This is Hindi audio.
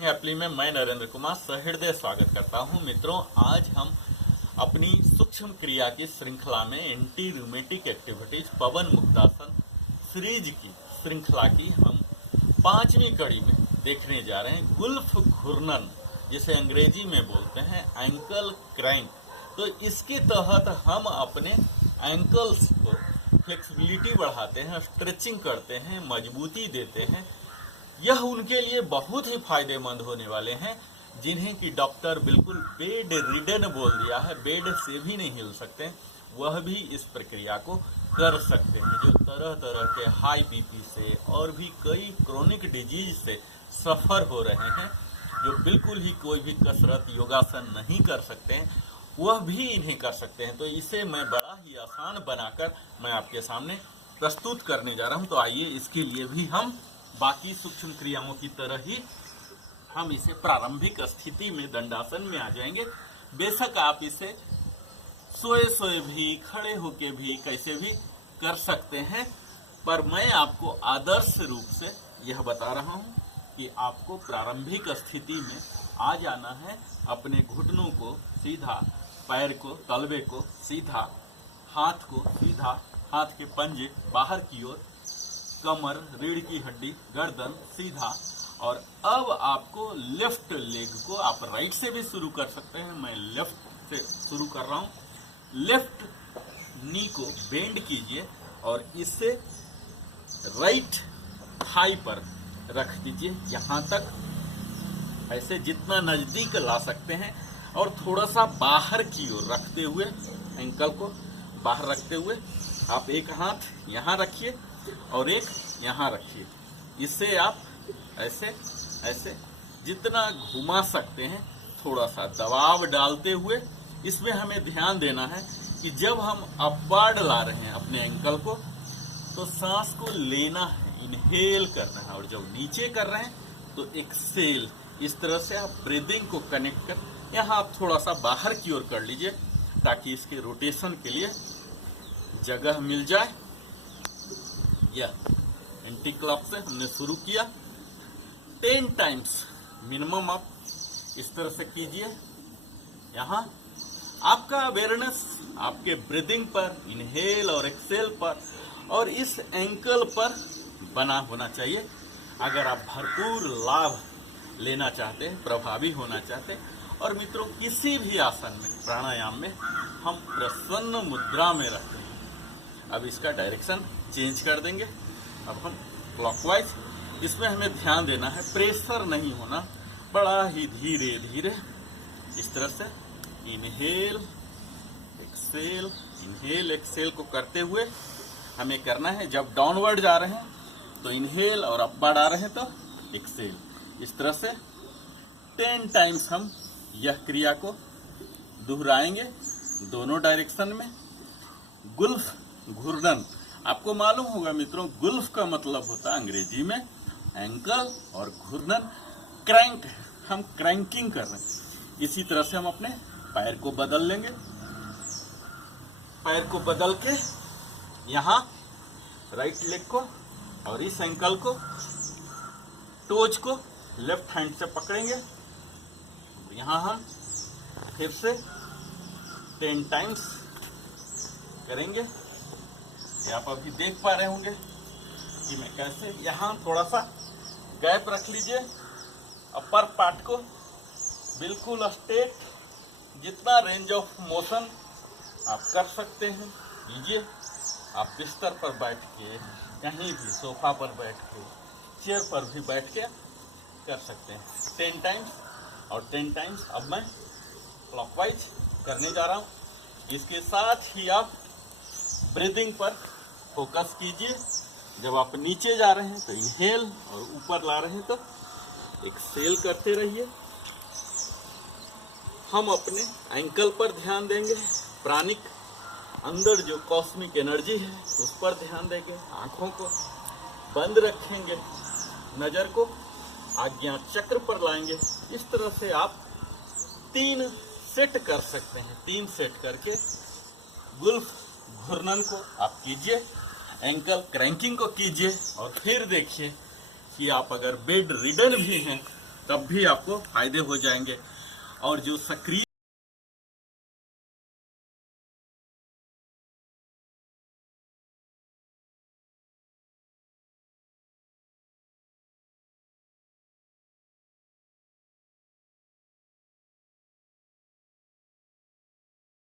ट्रेनिंग हैप्पली में मैं नरेंद्र कुमार सहृदय स्वागत करता हूं। मित्रों, आज हम अपनी सूक्ष्म क्रिया की श्रृंखला में एंटी रूमेटिक एक्टिविटीज पवन मुक्तासन सीरीज की श्रृंखला की हम 5वीं कड़ी में देखने जा रहे हैं गुल्फ घूर्णन, जिसे अंग्रेजी में बोलते हैं एंकल क्रैंक। तो इसके तहत हम अपने एंकल्स को फ्लेक्सिबिलिटी बढ़ाते हैं, स्ट्रेचिंग करते हैं, मजबूती देते हैं। यह उनके लिए बहुत ही फायदेमंद होने वाले हैं जिन्हें कि डॉक्टर बिल्कुल बेड रिडन बोल दिया है, बेड से भी नहीं हिल सकते, वह भी इस प्रक्रिया को कर सकते हैं। जो तरह तरह के हाई बीपी से और भी कई क्रोनिक डिजीज से सफर हो रहे हैं, जो बिल्कुल ही कोई भी कसरत योगासन नहीं कर सकते हैं, वह भी इन्हें कर सकते हैं। तो इसे मैं बड़ा ही आसान बनाकर मैं आपके सामने प्रस्तुत करने जा रहा हूं। तो आइए, इसके लिए भी हम बाकी सूक्ष्म क्रियाओं की तरह ही हम इसे प्रारंभिक स्थिति में दंडासन में आ जाएंगे। बेशक आप इसे सोए सोए भी, खड़े होके भी, कैसे भी कर सकते हैं, पर मैं आपको आदर्श रूप से यह बता रहा हूं कि आपको प्रारंभिक स्थिति में आ जाना है। अपने घुटनों को सीधा, पैर को, तलवे को सीधा, हाथ को सीधा, हाथ के पंजे बाहर की ओर, कमर, रीढ़ की हड्डी, गर्दन सीधा। और अब आपको लेफ्ट लेग को, आप राइट से भी शुरू कर सकते हैं, मैं लेफ्ट से शुरू कर रहा हूं। लेफ्ट नी को बेंड कीजिए और इसे राइट थाई पर रख दीजिए, यहां तक, ऐसे जितना नजदीक ला सकते हैं, और थोड़ा सा बाहर की ओर रखते हुए, एंकल को बाहर रखते हुए आप एक हाथ यहां रखिए और एक यहां रखिए। इससे आप ऐसे ऐसे जितना घुमा सकते हैं, थोड़ा सा दबाव डालते हुए। इसमें हमें ध्यान देना है कि जब हम अपवर्ड ला रहे हैं अपने एंकल को, तो सांस को लेना है, इनहेल करना है, और जब नीचे कर रहे हैं तो एक्सेल। इस तरह से आप ब्रीदिंग को कनेक्ट कर, यहाँ आप थोड़ा सा बाहर की ओर कर लीजिए ताकि इसके रोटेशन के लिए जगह मिल जाए। यह एंटी क्लॉक से हमने शुरू किया। 10 टाइम्स मिनिमम आप इस तरह से कीजिए। यहाँ आपका अवेयरनेस आपके ब्रीदिंग पर, इनहेल और एक्सेल पर, और इस एंकल पर बना होना चाहिए। अगर आप भरपूर लाभ लेना चाहते हैं, प्रभावी होना चाहते हैं, और मित्रों किसी भी आसन में, प्राणायाम में हम प्रसन्न मुद्रा में रखते हैं। अब इसका डायरेक्शन चेंज कर देंगे। अब हम क्लॉकवाइज, इसमें हमें ध्यान देना है, प्रेशर नहीं होना, बड़ा ही धीरे धीरे इस तरह से इनहेल एक्सेल, इनहेल एक्सेल को करते हुए हमें करना है। जब डाउनवर्ड जा रहे हैं तो इनहेल, और अपवर्ड आ रहे हैं तो एक्सेल। इस तरह से 10 टाइम्स हम यह क्रिया को दोहराएंगे दोनों डायरेक्शन में। गुल्फ घूर्णन, आपको मालूम होगा मित्रों, गुल्फ का मतलब होता है अंग्रेजी में एंकल, और घूर्णन क्रैंक, हम क्रैंकिंग कर रहे हैं। इसी तरह से हम अपने पैर को बदल लेंगे। पैर को बदल के यहाँ राइट लेग को और इस एंकल को, टोज को लेफ्ट हैंड से पकड़ेंगे। यहाँ हम फिर से 10 टाइम्स करेंगे। ये आप अभी देख पा रहे होंगे कि मैं कैसे, यहाँ थोड़ा सा गैप रख लीजिए। अपर पार्ट को बिल्कुल स्ट्रेट, जितना रेंज ऑफ मोशन आप कर सकते हैं लीजिए। आप बिस्तर पर बैठ के, कहीं भी सोफा पर बैठ के, चेयर पर भी बैठ के कर सकते हैं। 10 टाइम्स और 10 टाइम्स अब मैं क्लॉकवाइज करने जा रहा हूँ। इसके साथ ही आप ब्रीदिंग पर फोकस कीजिए। जब आप नीचे जा रहे हैं तो इनहेल, और ऊपर ला रहे हैं तो एक्सेल करते रहिए। हम अपने एंकल पर ध्यान देंगे, प्राणिक अंदर जो कॉस्मिक एनर्जी है उस पर ध्यान देंगे। आंखों को बंद रखेंगे, नजर को आज्ञा चक्र पर लाएंगे। इस तरह से आप 3 सेट कर सकते हैं। 3 सेट करके गुल्फ घूर्णन को आप कीजिए, एंकल क्रैंकिंग को कीजिए, और फिर देखिए कि आप अगर बेड रिडन भी हैं तब भी आपको फायदे हो जाएंगे। और जो सक्रिय